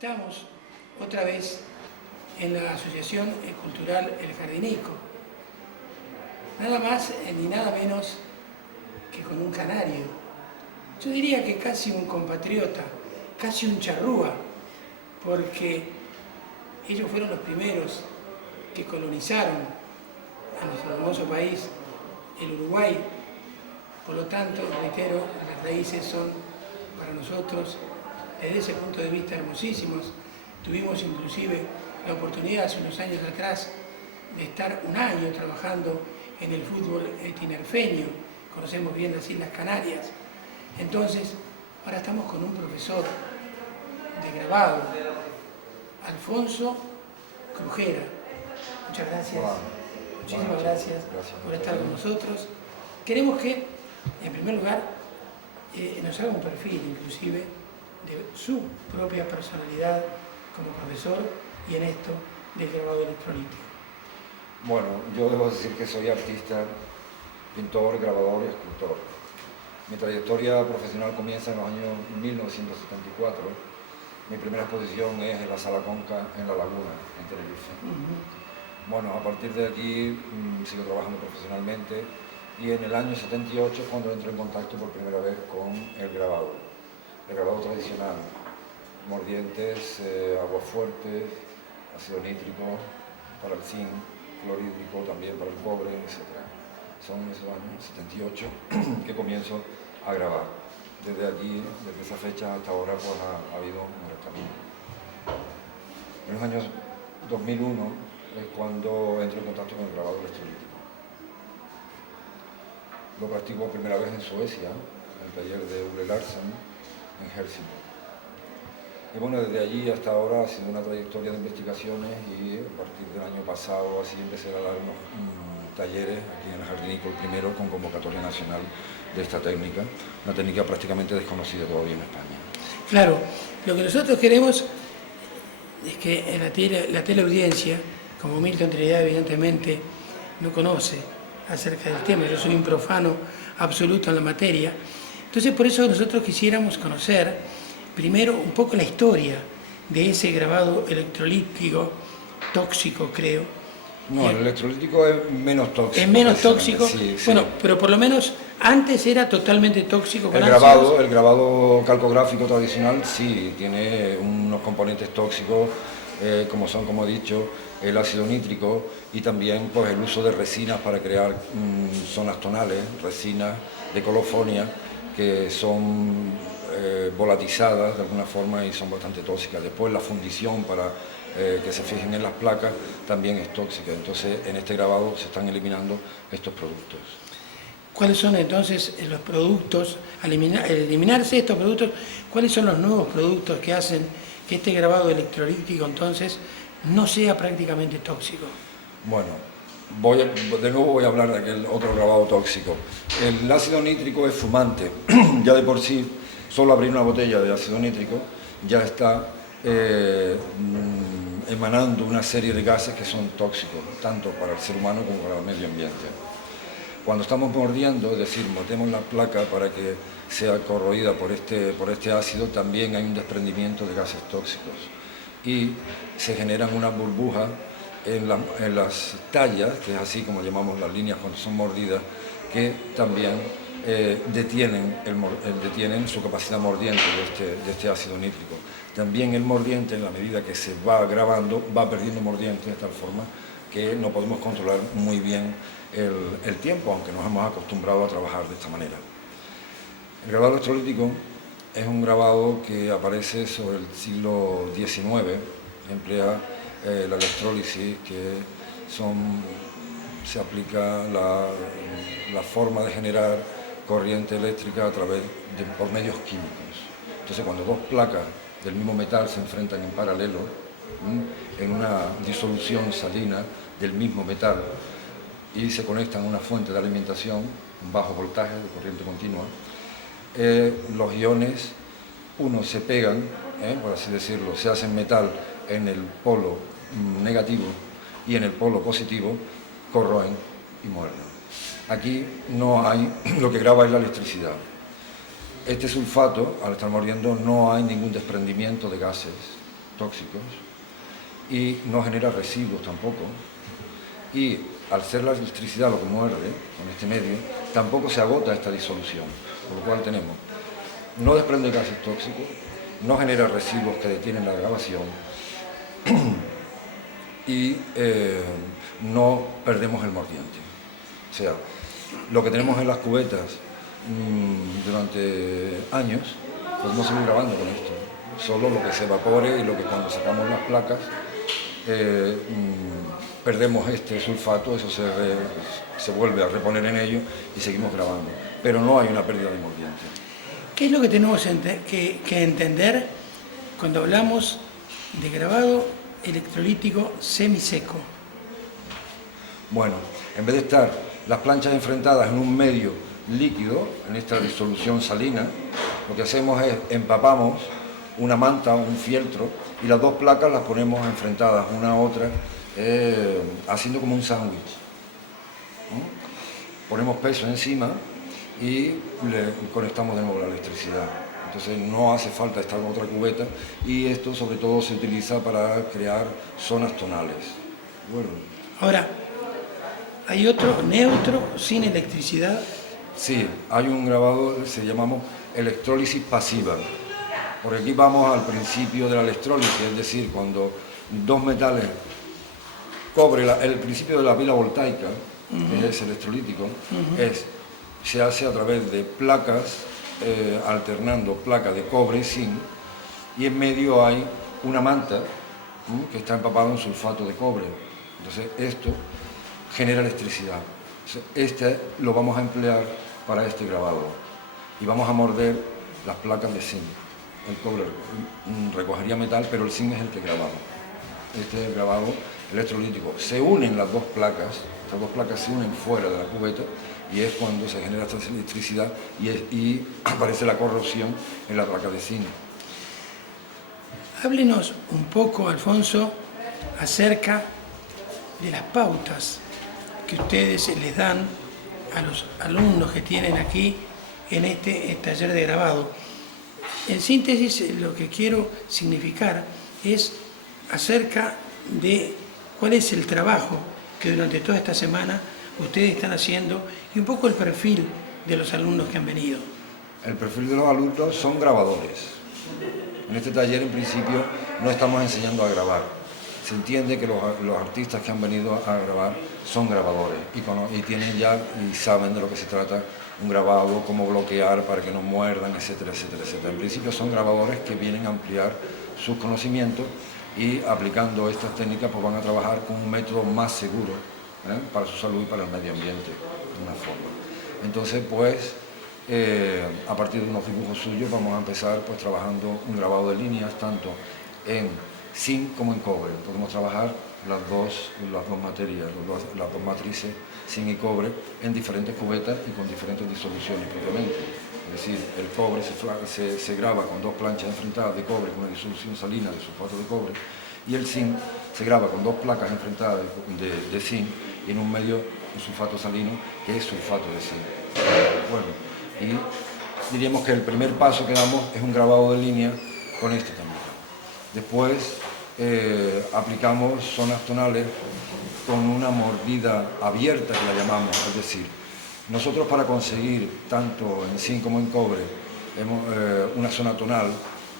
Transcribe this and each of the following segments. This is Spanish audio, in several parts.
Estamos otra vez en la Asociación Cultural El Jardinico, nada más ni nada menos que con un canario. Yo diría que casi un compatriota, casi un charrúa, porque ellos fueron los primeros que colonizaron a nuestro hermoso país, el Uruguay. Por lo tanto, reitero, las raíces son para nosotros, desde ese punto de vista, hermosísimos. Tuvimos inclusive la oportunidad hace unos años atrás de estar un año trabajando en el fútbol tinerfeño. Conocemos bien las Islas Canarias. Entonces, ahora estamos con un profesor de grabado, Alfonso Crujera. Muchas gracias. Muchísimas gracias por estar con nosotros. Queremos que, en primer lugar, nos haga un perfil, inclusive, de su propia personalidad como profesor y en esto del grabado electrolítico. Bueno, yo debo decir que soy artista, pintor, grabador y escultor. Mi trayectoria profesional comienza en los años 1974. Mi primera exposición es en la Sala Conca, en La Laguna, en Tenerife. Bueno, a partir de aquí sigo trabajando profesionalmente y en el año 78 es cuando entro en contacto por primera vez con el grabado tradicional, mordientes, aguafuerte, ácido nítrico para el zinc, clorhídrico también para el cobre, etc. Son esos años 78 que comienzo a grabar. Desde aquí, desde esa fecha hasta ahora, pues ha habido un camino. En los años 2001 es cuando entro en contacto con el grabado electrolítico. Lo practico por primera vez en Suecia, en el taller de Ole Larsen, en Helsingborg. Y bueno, desde allí hasta ahora ha sido una trayectoria de investigaciones y a partir del año pasado así empecé a dar unos talleres aquí en el Jardinico, el primero con convocatoria nacional de esta técnica, una técnica prácticamente desconocida todavía en España. Claro, lo que nosotros queremos es que en la teleaudiencia, como Milton Trinidad evidentemente no conoce acerca del tema, yo soy un profano absoluto en la materia, entonces por eso nosotros quisiéramos conocer primero un poco la historia de ese grabado electrolítico tóxico, creo. No, el electrolítico es menos tóxico. Es menos tóxico, sí, sí. Bueno, pero por lo menos antes era totalmente tóxico. El grabado calcográfico tradicional sí tiene unos componentes tóxicos, como son, como he dicho, el ácido nítrico y también pues, el uso de resinas para crear zonas tonales, resinas de colofonia que son volatizadas de alguna forma y son bastante tóxicas. Después la fundición para que se fijen en las placas también es tóxica. Entonces en este grabado se están eliminando estos productos. ¿Cuáles son entonces los productos, al eliminarse estos productos, cuáles son los nuevos productos que hacen que este grabado electrolítico entonces no sea prácticamente tóxico? Bueno, de nuevo voy a hablar de aquel otro grabado tóxico. El ácido nítrico es fumante. Ya de por sí, solo abrir una botella de ácido nítrico ya está emanando una serie de gases que son tóxicos, tanto para el ser humano como para el medio ambiente. Cuando estamos mordiendo, es decir, mordemos la placa para que sea corroída por este ácido, también hay un desprendimiento de gases tóxicos y se generan unas burbujas en las tallas, que es así como llamamos las líneas cuando son mordidas, que también detienen su capacidad mordiente de este ácido nítrico. También el mordiente, en la medida que se va grabando, va perdiendo mordiente de tal forma que no podemos controlar muy bien el tiempo, aunque nos hemos acostumbrado a trabajar de esta manera. El grabado electrolítico es un grabado que aparece sobre el siglo XIX, emplea la electrólisis, que se aplica la forma de generar corriente eléctrica por medios químicos. Entonces, cuando dos placas del mismo metal se enfrentan en paralelo, en una disolución salina del mismo metal, y se conectan a una fuente de alimentación, un bajo voltaje de corriente continua, los iones, se pegan, por así decirlo, se hacen metal en el polo negativo y en el polo positivo corroen y mueren. Aquí no hay, lo que graba es la electricidad. Este sulfato, al estar mordiendo, no hay ningún desprendimiento de gases tóxicos y no genera residuos tampoco. Y al ser la electricidad lo que muerde con este medio, tampoco se agota esta disolución, por lo cual tenemos, no desprende gases tóxicos, no genera residuos que detienen la grabación y no perdemos el mordiente. O sea, lo que tenemos en las cubetas durante años, podemos seguir grabando con esto. Solo lo que se evapore y lo que cuando sacamos las placas perdemos este sulfato, eso se vuelve a reponer en ello y seguimos grabando. Pero no hay una pérdida de mordiente. ¿Qué es lo que tenemos que entender cuando hablamos de grabado electrolítico semiseco? Bueno, en vez de estar las planchas enfrentadas en un medio líquido, en esta disolución salina, lo que hacemos es empapamos una manta, un fieltro, y las dos placas las ponemos enfrentadas una a otra, haciendo como un sándwich. Ponemos peso encima y le conectamos de nuevo la electricidad. Entonces no hace falta estar con otra cubeta y esto sobre todo se utiliza para crear zonas tonales. Bueno. Ahora, ¿hay otro neutro sin electricidad? Sí, hay un grabado que se llamamos electrólisis pasiva. Por aquí vamos al principio de la electrólisis, es decir, cuando dos metales, cobre, el principio de la pila voltaica, que es electrolítico, se hace a través de placas, alternando placa de cobre y zinc, y en medio hay una manta que está empapada en sulfato de cobre. Entonces esto genera electricidad. Este lo vamos a emplear para este grabado y vamos a morder las placas de zinc. El cobre recogería metal, pero el zinc es el que grabamos. Este es el grabado electrolítico. Se unen las dos placas, estas dos placas se unen fuera de la cubeta y es cuando se genera esta electricidad y aparece la corrosión en la placa de zinc. Háblenos un poco, Alfonso, acerca de las pautas que ustedes les dan a los alumnos que tienen aquí en este taller de grabado. En síntesis, lo que quiero significar es acerca de cuál es el trabajo que durante toda esta semana ustedes están haciendo y un poco el perfil de los alumnos que han venido. El perfil de los alumnos son grabadores. En este taller, en principio, no estamos enseñando a grabar. Se entiende que los artistas que han venido a grabar son grabadores y tienen ya y saben de lo que se trata un grabado, cómo bloquear para que no muerdan, etcétera, etcétera, etcétera. En principio son grabadores que vienen a ampliar sus conocimientos y aplicando estas técnicas pues van a trabajar con un método más seguro para su salud y para el medio ambiente, de una forma. Entonces, pues, a partir de unos dibujos suyos vamos a empezar pues trabajando un grabado de líneas, tanto en zinc como en cobre. Podemos trabajar las dos materias, las dos matrices, zinc y cobre, en diferentes cubetas y con diferentes disoluciones propiamente. Es decir, el cobre se graba con dos planchas enfrentadas de cobre con una disolución salina de sulfato de cobre, y el zinc se graba con dos placas enfrentadas de zinc y en un medio un sulfato salino que es sulfato de zinc. Bueno, y diríamos que el primer paso que damos es un grabado de línea con este también. Después aplicamos zonas tonales con una mordida abierta, que la llamamos, es decir, nosotros para conseguir tanto en zinc como en cobre una zona tonal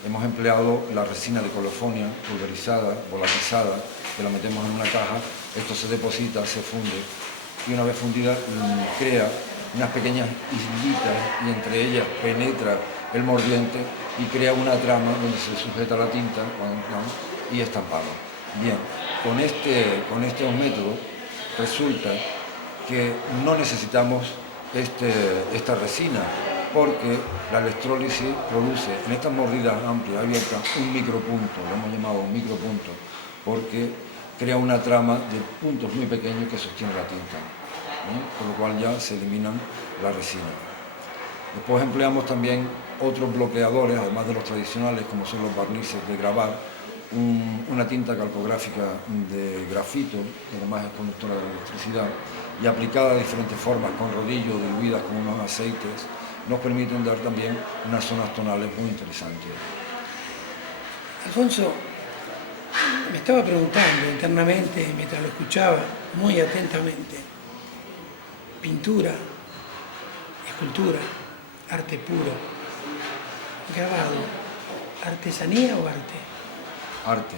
hemos empleado la resina de colofonia pulverizada, volatizada, que la metemos en una caja, esto se deposita, se funde y una vez fundida crea unas pequeñas islitas y entre ellas penetra el mordiente y crea una trama donde se sujeta la tinta y estampado. Bien, con estos métodos resulta que no necesitamos esta resina porque la electrólisis produce en estas mordidas amplias, abiertas, un micropunto, lo hemos llamado un micropunto, porque crea una trama de puntos muy pequeños que sostiene la tinta, con lo cual ya se eliminan la resina. Después empleamos también otros bloqueadores, además de los tradicionales, como son los barnices de grabar, una tinta calcográfica de grafito, que además es conductora de la electricidad, y aplicada de diferentes formas, con rodillos, diluidas con unos aceites, nos permiten dar también unas zonas tonales muy interesantes. Alfonso, Me estaba preguntando internamente, mientras lo escuchaba muy atentamente, pintura, escultura, arte puro, grabado, artesanía o arte, Arte,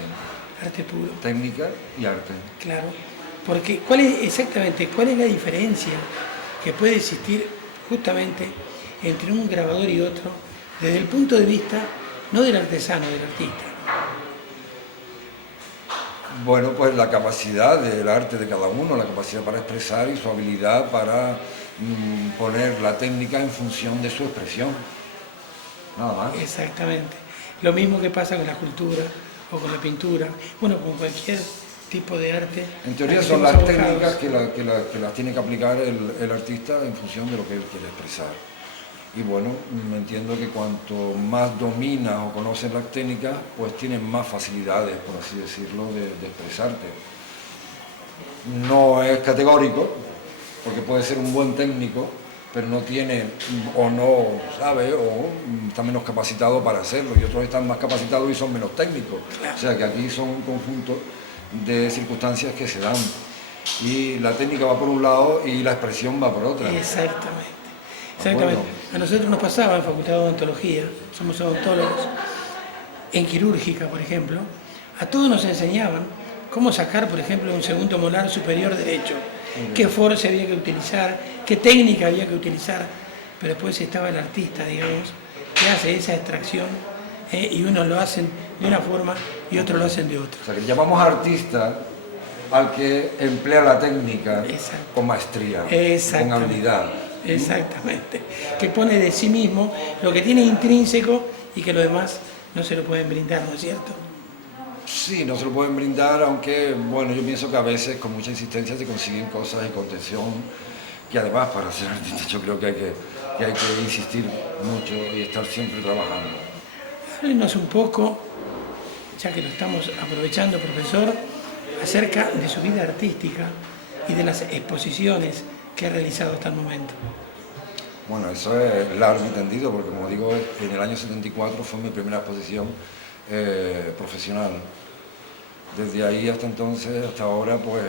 arte puro, técnica y arte. claro. Porque cuál es la diferencia que puede existir justamente entre un grabador y otro desde el punto de vista no del artesano, del artista? Bueno, pues la capacidad del arte de cada uno, la capacidad para expresar y su habilidad para poner la técnica en función de su expresión. Nada más. Exactamente. Lo mismo que pasa con la escultura o con la pintura, bueno, con cualquier tipo de arte. En teoría al que son estemos las abocados. técnicas que las tiene que aplicar el artista en función de lo que él quiere expresar. Y bueno, entiendo que cuanto más dominas o conoces las técnicas, pues tienes más facilidades, por así decirlo, de expresarte. No es categórico, porque puede ser un buen técnico, pero no tiene o no sabe o está menos capacitado para hacerlo, y otros están más capacitados y son menos técnicos. O sea que aquí son un conjunto de circunstancias que se dan. Y la técnica va por un lado y la expresión va por otra. Exactamente. Exactamente. Bueno. A nosotros nos pasaba en Facultad de Odontología, somos odontólogos, en quirúrgica, por ejemplo, a todos nos enseñaban cómo sacar, por ejemplo, un segundo molar superior derecho, qué force había que utilizar, qué técnica había que utilizar, pero después estaba el artista, digamos, que hace esa extracción y unos lo hacen de una forma y otros lo hacen de otra. O sea que llamamos artista al que emplea la técnica Exacto. con maestría, con Exactamente. habilidad. Exactamente. Que pone de sí mismo lo que tiene intrínseco y que los demás no se lo pueden brindar, ¿no es cierto? Sí, no se lo pueden brindar, aunque, bueno, yo pienso que a veces con mucha insistencia se consiguen cosas y contención, que además para ser artista yo creo que hay que insistir mucho y estar siempre trabajando. Háblenos un poco, ya que lo estamos aprovechando, profesor, acerca de su vida artística y de las exposiciones que ha realizado hasta el momento. Bueno, eso es largo y tendido, porque como digo, en el año 74 fue mi primera exposición profesional. Desde ahí hasta entonces, hasta ahora, pues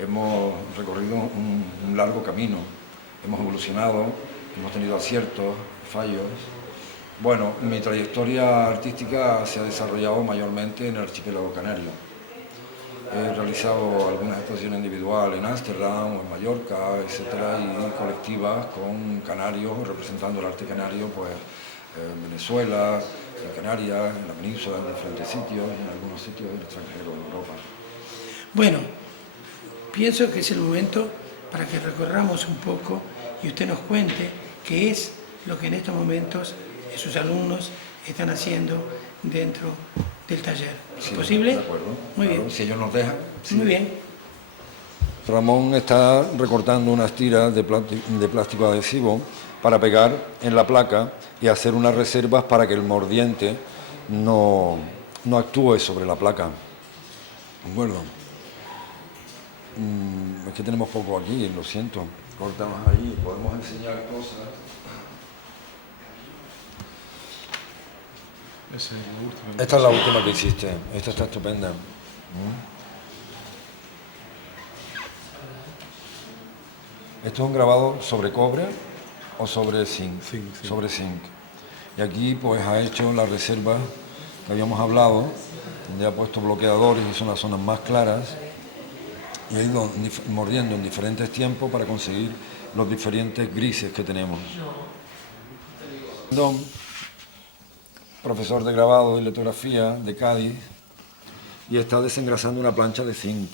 hemos recorrido un largo camino. Hemos evolucionado, hemos tenido aciertos, fallos. Bueno, mi trayectoria artística se ha desarrollado mayormente en el archipiélago canario. He realizado algunas exposiciones individuales en Ámsterdam o en Mallorca, etcétera, y colectivas con canarios, representando el arte canario, pues en Venezuela, en Canarias, en la península, en diferentes sitios y en algunos sitios del extranjero, en Europa. Bueno, pienso que es el momento para que recorramos un poco y usted nos cuente qué es lo que en estos momentos sus alumnos están haciendo dentro del taller. ¿Es Sí, posible? de acuerdo. Muy Claro, bien. si ellos nos dejan. Sí. Muy bien. Ramón está recortando unas tiras de plástico adhesivo para pegar en la placa y hacer unas reservas para que el mordiente no actúe sobre la placa. ¿De acuerdo? Es que tenemos poco aquí, lo siento. Cortamos ahí, podemos enseñar cosas. Esta es la última que hiciste. Esta está estupenda. Esto es un grabado sobre cobre o sobre zinc. Sobre zinc. Y aquí pues ha hecho la reserva que habíamos hablado, donde ha puesto bloqueadores y son las zonas más claras, y ha ido mordiendo en diferentes tiempos para conseguir los diferentes grises que tenemos. Profesor de grabado y litografía de Cádiz, y está desengrasando una plancha de zinc.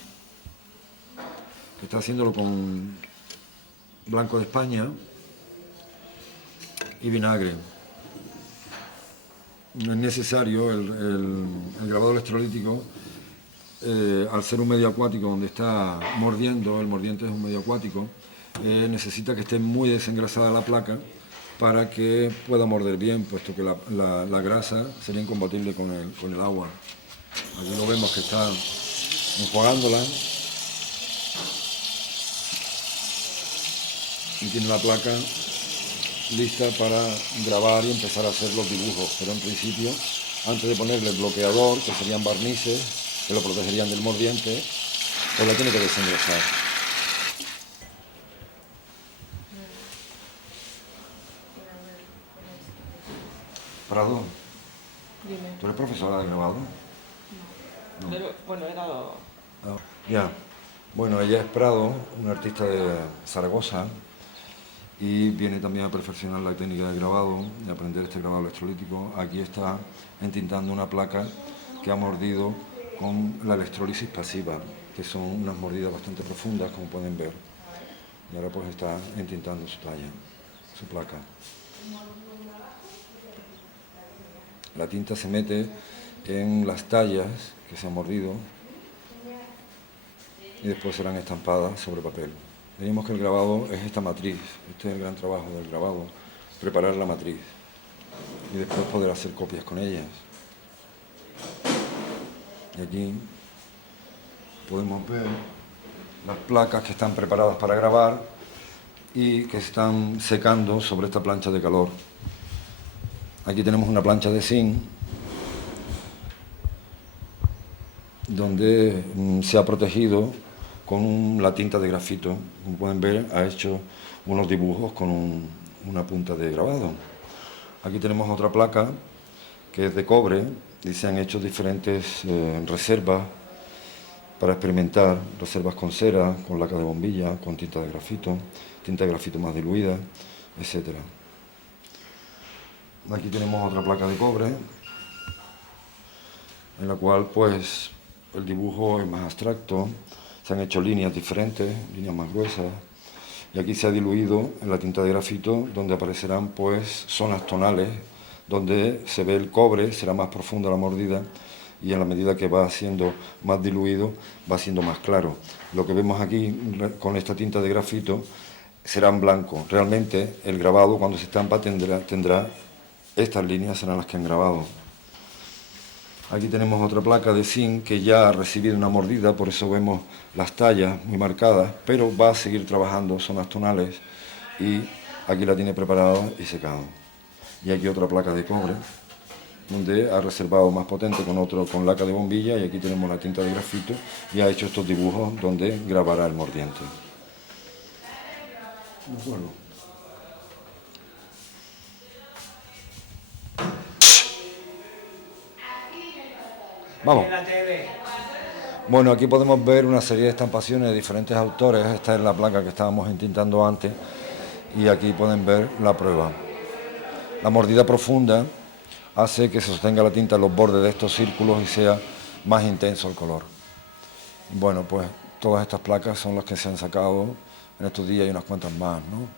Está haciéndolo con blanco de España y vinagre. No es necesario el grabado electrolítico, al ser un medio acuático donde está mordiendo, el mordiente es un medio acuático, necesita que esté muy desengrasada la placa para que pueda morder bien, puesto que la grasa sería incompatible con el agua. Aquí lo vemos que está enjuagándola y tiene la placa lista para grabar y empezar a hacer los dibujos, pero en principio, antes de ponerle el bloqueador, que serían barnices, que lo protegerían del mordiente, pues la tiene que desengrosar. Prado, Dime. ¿tú eres profesora de grabado? No. Pero, bueno, he dado... Ah, ya. Bueno, ella es Prado, una artista de Zaragoza, y viene también a perfeccionar la técnica de grabado y aprender este grabado electrolítico. Aquí está entintando una placa que ha mordido con la electrólisis pasiva, que son unas mordidas bastante profundas, como pueden ver. Y ahora pues está entintando su talla, su placa. La tinta se mete en las tallas que se han mordido y después serán estampadas sobre papel. Decimos que el grabado es esta matriz, este es el gran trabajo del grabado, preparar la matriz y después poder hacer copias con ellas. Y aquí podemos ver las placas que están preparadas para grabar y que están secando sobre esta plancha de calor. Aquí tenemos una plancha de zinc donde se ha protegido con la tinta de grafito. Como pueden ver, ha hecho unos dibujos con una punta de grabado. Aquí tenemos otra placa que es de cobre y se han hecho diferentes reservas para experimentar, reservas con cera, con laca de bombilla, con tinta de grafito más diluida, etc. Aquí tenemos otra placa de cobre en la cual pues el dibujo es más abstracto, se han hecho líneas diferentes, líneas más gruesas, y aquí se ha diluido en la tinta de grafito, donde aparecerán pues zonas tonales, donde se ve el cobre, será más profunda la mordida, y en la medida que va siendo más diluido, va siendo más claro. Lo que vemos aquí con esta tinta de grafito será en blanco. Realmente el grabado, cuando se estampa, tendrá estas líneas, serán las que han grabado. Aquí tenemos otra placa de zinc que ya ha recibido una mordida, por eso vemos las tallas muy marcadas, pero va a seguir trabajando zonas tonales y aquí la tiene preparada y secado. Y aquí otra placa de cobre, donde ha reservado más potente con laca de bombilla, y aquí tenemos la tinta de grafito y ha hecho estos dibujos donde grabará el mordiente. De acuerdo. Vamos. Bueno, aquí podemos ver una serie de estampaciones de diferentes autores. Esta es la placa que estábamos entintando antes y aquí pueden ver la prueba. La mordida profunda hace que se sostenga la tinta en los bordes de estos círculos y sea más intenso el color. Bueno, pues todas estas placas son las que se han sacado en estos días y unas cuantas más, ¿no?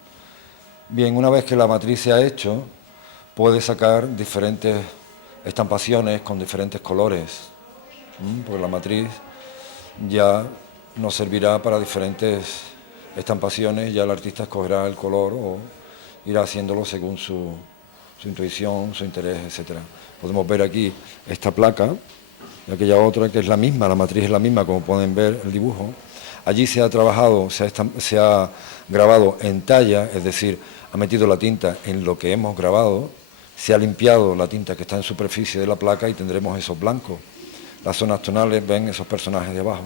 Bien, una vez que la matriz se ha hecho, puede sacar diferentes estampaciones con diferentes colores, porque la matriz ya nos servirá para diferentes estampaciones, ya el artista escogerá el color o irá haciéndolo según su intuición, su interés, etc. Podemos ver aquí esta placa y aquella otra que es la misma, la matriz es la misma, como pueden ver el dibujo. Allí se ha trabajado, se ha grabado en talla, es decir, ha metido la tinta en lo que hemos grabado, se ha limpiado la tinta que está en superficie de la placa y tendremos esos blancos. Las zonas tonales ven esos personajes de abajo.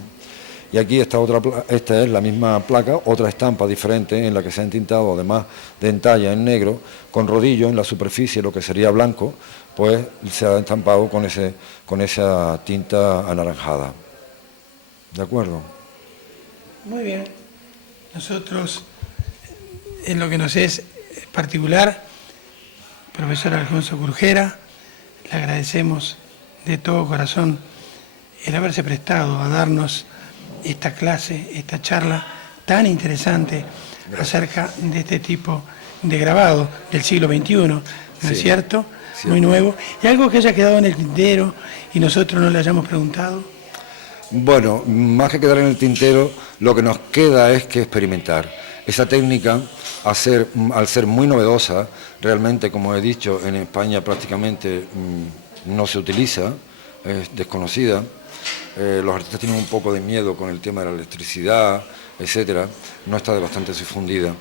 Y aquí esta es la misma placa, otra estampa diferente en la que se ha entintado, además de en talla en negro, con rodillo en la superficie, lo que sería blanco, pues se ha estampado con esa tinta anaranjada. ¿De acuerdo? Muy bien. Nosotros, en lo que nos es particular, profesor Alfonso Curjera, le agradecemos de todo corazón el haberse prestado a darnos esta clase, esta charla tan interesante acerca de este tipo de grabado del siglo XXI, ¿no es cierto? Sí. Muy nuevo. ¿Y algo que haya quedado en el tintero y nosotros no le hayamos preguntado? Bueno, más que quedar en el tintero, lo que nos queda es que experimentar. Esa técnica, al ser muy novedosa, realmente, como he dicho, en España prácticamente no se utiliza, es desconocida. Los artistas tienen un poco de miedo con el tema de la electricidad, etcétera. No está bastante difundida.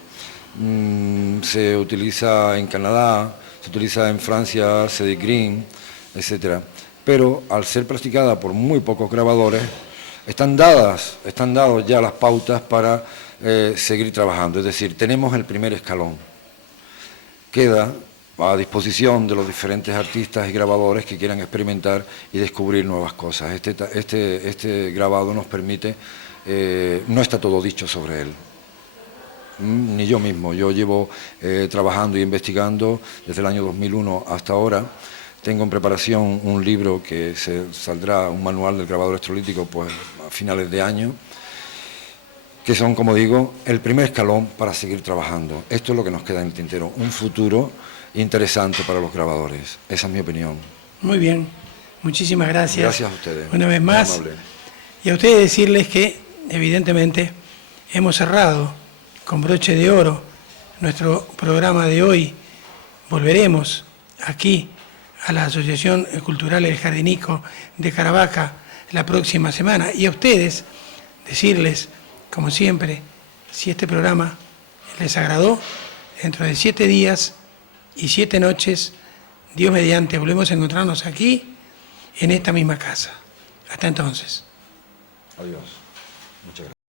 Se utiliza en Canadá, se utiliza en Francia, Cedric Green, etcétera. pero al ser practicada por muy pocos grabadores, están dadas ya las pautas para seguir trabajando. Es decir, tenemos el primer escalón. Queda a disposición de los diferentes artistas y grabadores que quieran experimentar y descubrir nuevas cosas. Este grabado nos permite, no está todo dicho sobre él, ni yo mismo. Yo llevo trabajando y investigando desde el año 2001 hasta ahora. Tengo en preparación un libro que saldrá, un manual del grabador electrolítico, pues a finales de año, que son, como digo, el primer escalón para seguir trabajando. Esto es lo que nos queda en el tintero, un futuro interesante para los grabadores. Esa es mi opinión. Muy bien, muchísimas gracias. Gracias a ustedes. Una vez más. Y a ustedes decirles que, evidentemente, hemos cerrado con broche de oro nuestro programa de hoy. Volveremos aquí a la Asociación Cultural El Jardinico de Caravaca la próxima semana. Y a ustedes decirles, como siempre, si este programa les agradó, dentro de 7 días y 7 noches, Dios mediante, volvemos a encontrarnos aquí, en esta misma casa. Hasta entonces. Adiós. Muchas gracias.